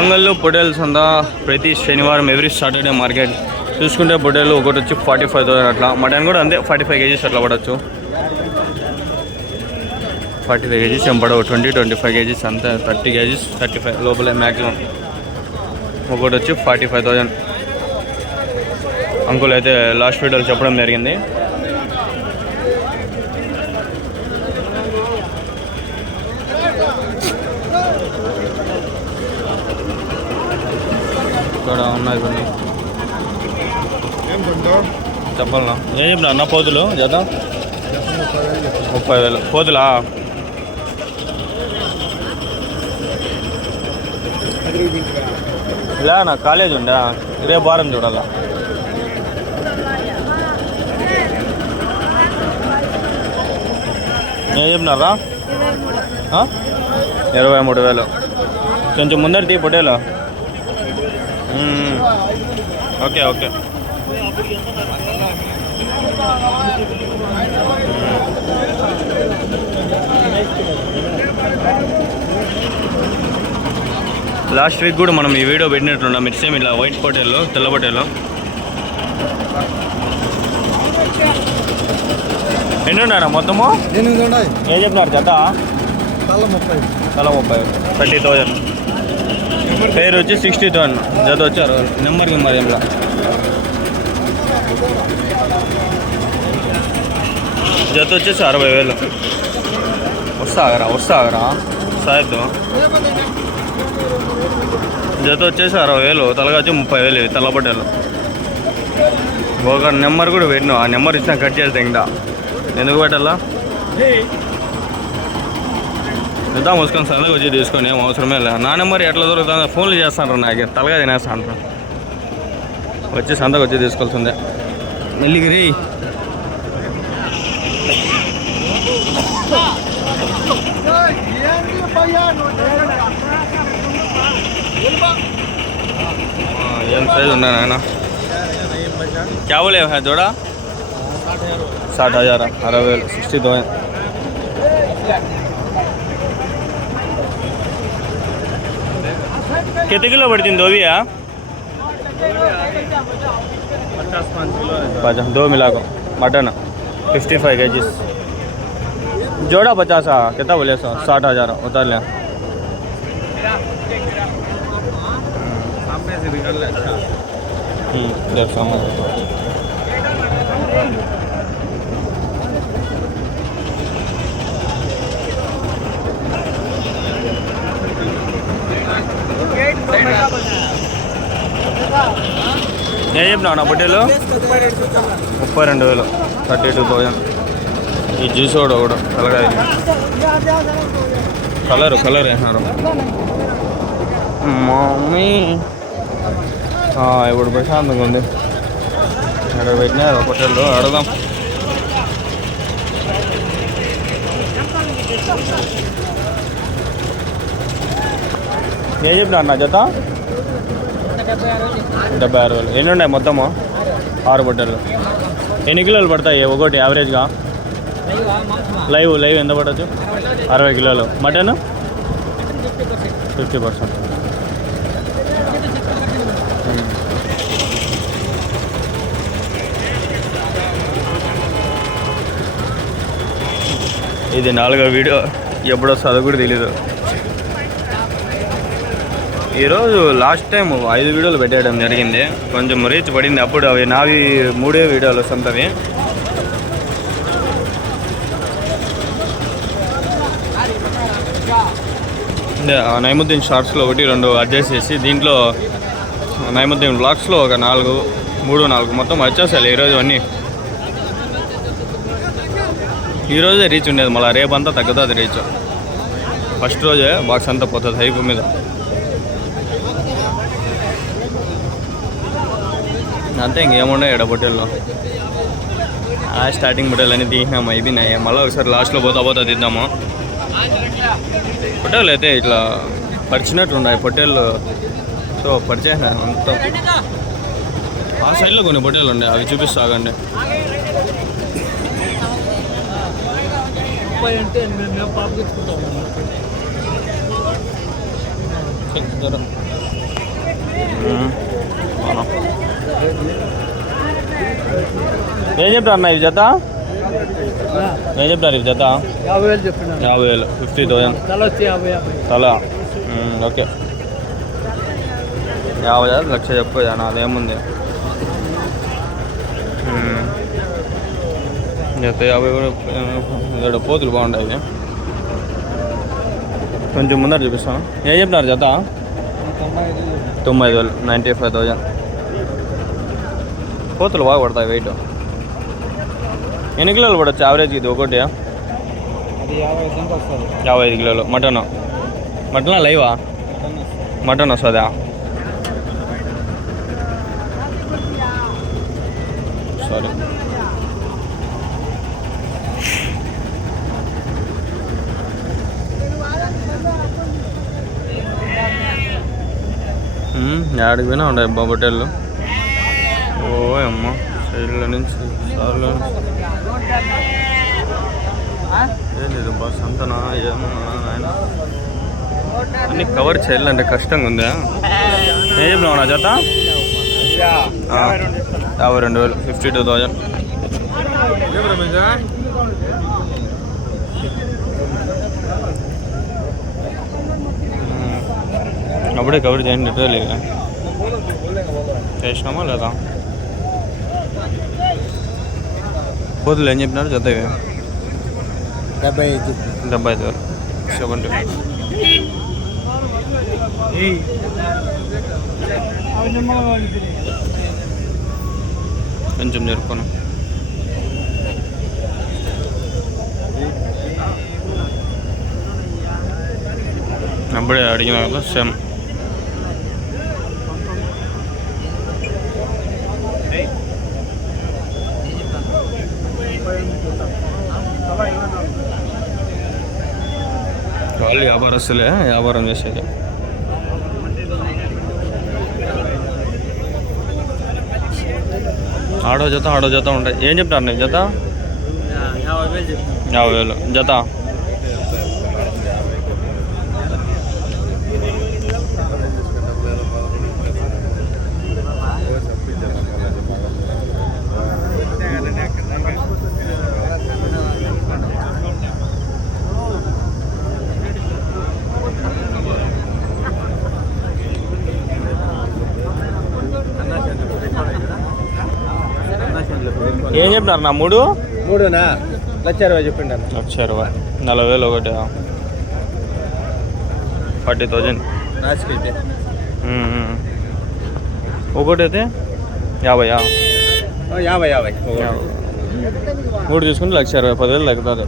అంగల్లో పొటేల్స్ అంతా ప్రతి శనివారం ఎవ్రీ సాటర్డే మార్కెట్ చూసుకుంటే పొటేలు ఒకటి వచ్చి 45,000 అట్లా. మటన్ కూడా అంతే 45 kgs అట్లా పడవచ్చు. 45 kgs ఏం పడవు, 20-25 kgs అంతే. 30 kgs 35 లోపలే మ్యాక్సిమం. ఒకటి వచ్చి 45,000 అంకుల్ అయితే లాస్ట్ వీడియోలో చెప్పడం జరిగింది. ఇక్కడ ఉన్నాయి కొన్ని చెప్పాలన్నా. ఏం చెప్పినా అన్న పోతులు జత 30,000 పోతులా? ఇలా నా కాలేజ్ ఉండా, రేపు వారం చూడాలా. ఏం చెప్పినారా? 23,000. కొంచెం ముందర తీ పొట్టేలో. Okay okay. లాస్ట్ వీక్ కూడా మనం ఈ వీడియో పెట్టినట్లున్నాం. మీరు సేమ్ ఇలా వైట్ పొటేలో, తెల్ల పొటేలో. ఎన్ని ఉన్నారా మొత్తము? ఏం చెప్పినారు జత? తల 30. 30,000. పేరు వచ్చి 60,000. జత వచ్చి 60,000. నెంబర్కి మరి ఏమిలా జత వచ్చేసి 60,000. వస్తాగరా సాయిద్దాం. జత వచ్చేసి 60,000. తలగా వచ్చి 30,000 తెల్లబడ్డలు. ఒక నెంబర్ కూడా పెట్టినా, ఆ నెంబర్ ఇచ్చినా కట్ చేస్తే ఇంకా ఎందుకు పెట్టాలా? ఇద్దాం మూసుకొని సరదాగా వచ్చి తీసుకొని ఏం అవసరమే లేదు. నా నెంబర్ ఎట్లా దొరుకుతుందో ఫోన్లు చేస్తాను, నాకు తలగా తినేస్తా అంటారు. వచ్చి సంతకు వచ్చి తీసుకోవాల్సిందే. మెల్లిగిరి ఏం సైజ్ ఉన్నా నాయన. क्या बोले है जोड़ा? 60,000. 60,000. 60,000. कितने किलो पड़ती दो भी है? 50 दो मिला को मटन 55 kgs. जोड़ा 50. कितना बोले? 60,000. उतार लिया. सामने से निकल ले. अच्छा इधर सामान ఏం చెప్పినా పొట్టేలు? 32,000. 32,000. ఈ జ్యూస్ కూడా కలగా కలర్ వేసినారు మమ్మీ. ఇప్పుడు ప్రశాంతంగా ఉంది. అక్కడ పెట్టినారు పొట్టేళ్ళు. అడదాం. ఏం చెప్పినా అన్న జత? 76,000. ఎన్ని ఉన్నాయి మొత్తము? 6 పొట్టేళ్ళు. ఎన్ని కిలోలు పడతాయి ఒకటి యావరేజ్గా? లైవ్ ఎంత పడవచ్చు? 60 కిలోలు. మటన్ 50%. ఇది 4వ వీడియో. ఎప్పుడో చదువు కూడా తెలీదు. ఈరోజు లాస్ట్ టైం 5 వీడియోలు పెట్టేయడం జరిగింది. కొంచెం రీచ్ పడింది. అప్పుడు అవి నావి 3 వీడియోలు సొంతవి. నైముద్దీన్ షార్ట్స్లో 1-2 అడ్జస్ట్ చేసి దీంట్లో నైముద్దీన్ బ్లాగ్స్లో ఒక 3-4 మొత్తం వచ్చేసాయి ఈరోజు అన్నీ. ఈరోజే రీచ్ ఉండేది, మళ్ళీ రేపంతా తగ్గుతుంది రీచ్. ఫస్ట్ రోజే బాక్స్ అంతా పోతుంది హైప్ మీద. అంతే ఇంకేమున్నాయి ఎడ పొట్టేల్లో. స్టార్టింగ్ పొట్టేలు అని తీసినాము, అయిపోయినాయి. మళ్ళీ ఒకసారి లాస్ట్లో పోతా తీద్దాము. పొట్టేలు అయితే ఇట్లా పరిచినట్టు ఉన్నాయి. పొట్టేళ్ళుతో పరిచేసినాయి అంతా. ఆ సైడ్లో కొన్ని పొట్టేలు ఉన్నాయి, అవి చూపిస్తాగండి. ఏం చెప్తారు అన్న ఇవి జత? ఏం చెప్తారు ఇవి జత? 50,000 చెప్పిన. 50,000 50,000 తల. ఓకే 50,000 లక్ష చెప్పు అన్న, అదేముంది జత 50 కూడా. ఇక్కడ పోతులు బాగుంటాయి. ఇది కొంచెం ముందర చూపిస్తాను. ఏం చెప్తున్నారు జత? 95,000 95,000. కోతులు బాగా పడతాయి. వెయిట్ ఎన్ని కిలోలు పడవచ్చు యావరేజ్? ఇది ఒకటి 55 కిలోలు. మటన్ లైవా? మటన్ వస్తుందా? సరే. యాడికి పోయినా ఉన్నాయి బొట్టెళ్ళు. ఓ అమ్మ సైడ్ల నుంచి సార్లు ఏంది బస్ అంతనా? ఏమన్నా ఆయన అన్ని కవర్ చేయాలంటే కష్టంగా ఉందా? ఏం చెప్పినావు నా జత? 52,000 52,000. అప్పుడే కవర్ చేయండి. లేదా చేసినామా లేదా? కోతులు ఏం చెప్పినారు జత? 75,000 75. కొంచెం జరుపుకోను. అప్పుడే అడిగిన కదా సేమ్. వాళ్ళు వ్యాపారస్తులే, వ్యాపారం చేసేది. ఆడో జత ఉంటాయి. ఏం చెప్తారు నీకు జత? 50,000 జత. ఏం చెప్పినారు నా? మూడునా? 1,60,000 చెప్పండి. 1,60,000 40,000 ఒకటి 40,000 ఒకటి అయితే 50 మూడు తీసుకుంటే 1,60,000 10,000 తగ్గుతుంది.